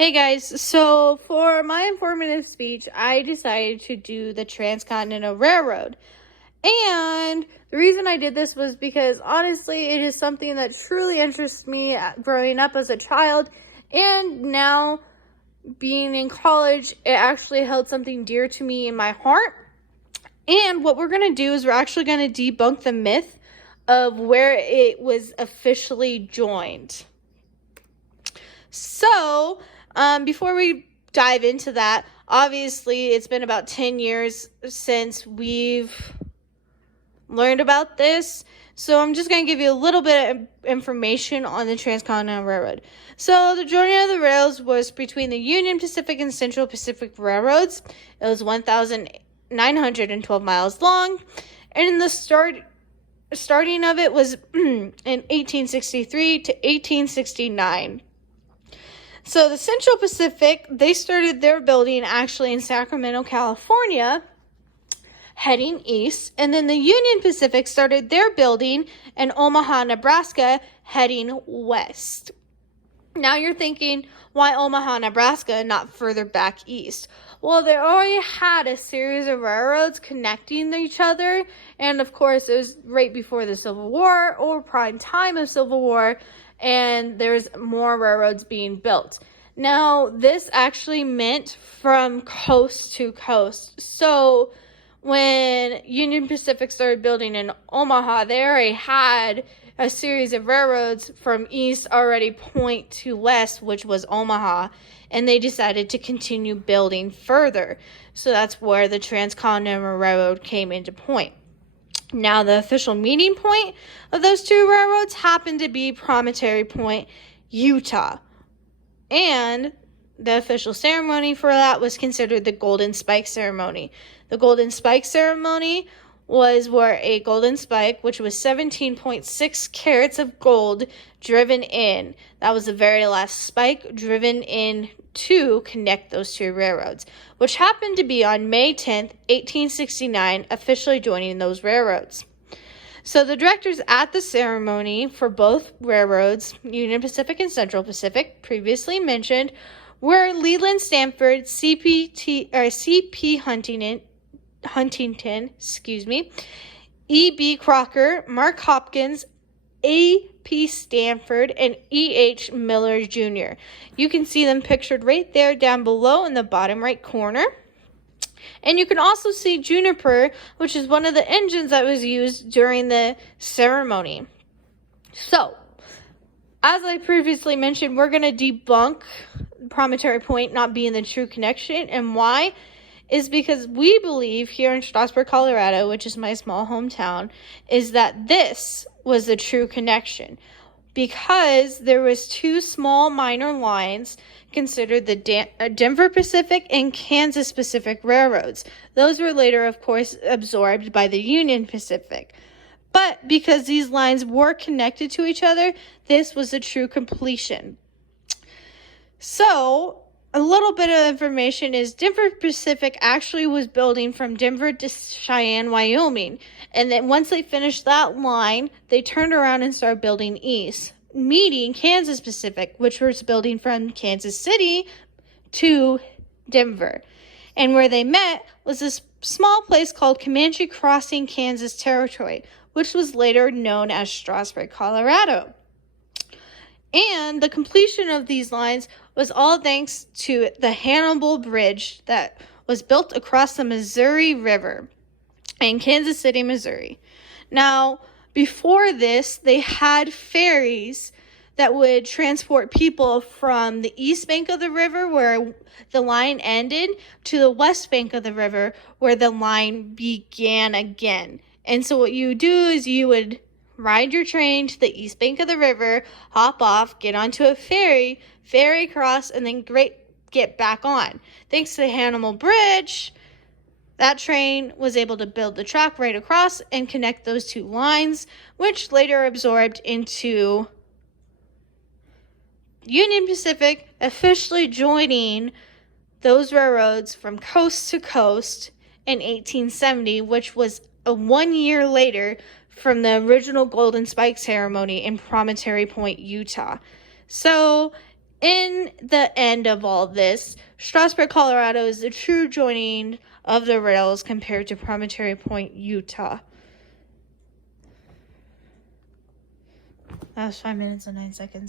Hey guys, so for my informative speech, I decided to do the Transcontinental Railroad. And the reason I did this was because honestly, it is something that truly interests me growing up as a child. And now being in college, it actually held something dear to me in my heart. And what we're going to do is we're actually going to debunk the myth of where it was officially joined. So, before we dive into that, obviously it's been about 10 years since we've learned about this. So I'm just going to give you a little bit of information on the Transcontinental Railroad. So the joining of the rails was between the Union Pacific and Central Pacific Railroads. It was 1,912 miles long. And the starting of it was in 1863 to 1869. So the Central Pacific, they started their building actually in Sacramento, California, heading east. And then the Union Pacific started their building in Omaha, Nebraska, heading west. Now you're thinking, why Omaha, Nebraska, and not further back east? Well, they already had a series of railroads connecting each other. And of course, it was right before the Civil War or prime time of Civil War. And there's more railroads being built. Now, this actually meant from coast to coast. So, when Union Pacific started building in Omaha, they already had a series of railroads from east already point to west, which was Omaha, and they decided to continue building further. So that's where the Transcontinental Railroad came into point. Now, the official meeting point of those two railroads happened to be Promontory Point, Utah. And the official ceremony for that was considered the Golden Spike Ceremony. The Golden Spike Ceremony was where a golden spike, which was 17.6 carats of gold, driven in. That was the very last spike driven in to connect those two railroads, which happened to be on May 10th, 1869, officially joining those railroads. So the directors at the ceremony for both railroads, Union Pacific and Central Pacific, previously mentioned, were Leland Stanford, C.P. Huntington, E.B. Crocker, Mark Hopkins, A.P. Stanford, and E.H. Miller Jr. You can see them pictured right there down below in the bottom right corner. And you can also see Juniper, which is one of the engines that was used during the ceremony. So, as I previously mentioned, we're going to debunk Promontory Point not being the true connection. And why? Is because we believe here in Strasburg, Colorado, which is my small hometown, is that this was the true connection. Because there was two small minor lines considered the Denver Pacific and Kansas Pacific railroads. Those were later, of course, absorbed by the Union Pacific. But because these lines were connected to each other, this was the true completion. So, a little bit of information is Denver Pacific actually was building from Denver to Cheyenne, Wyoming. And then once they finished that line, they turned around and started building east, meeting Kansas Pacific, which was building from Kansas City to Denver. And where they met was this small place called Comanche Crossing, Kansas Territory, which was later known as Strasburg, Colorado. And the completion of these lines was all thanks to the Hannibal Bridge that was built across the Missouri River in Kansas City, Missouri. Now, before this, they had ferries that would transport people from the east bank of the river, where the line ended, to the west bank of the river, where the line began again. And so what you do is you would ride your train to the east bank of the river, hop off, get onto a ferry across, and then get back on. Thanks to the Hannibal Bridge, that train was able to build the track right across and connect those two lines, which later absorbed into Union Pacific, officially joining those railroads from coast to coast in 1870, which was 1 year later from the original Golden Spike ceremony in Promontory Point, Utah. So in the end of all this, Strasburg, Colorado is the true joining of the rails compared to Promontory Point, Utah. That was 5 minutes and 9 seconds.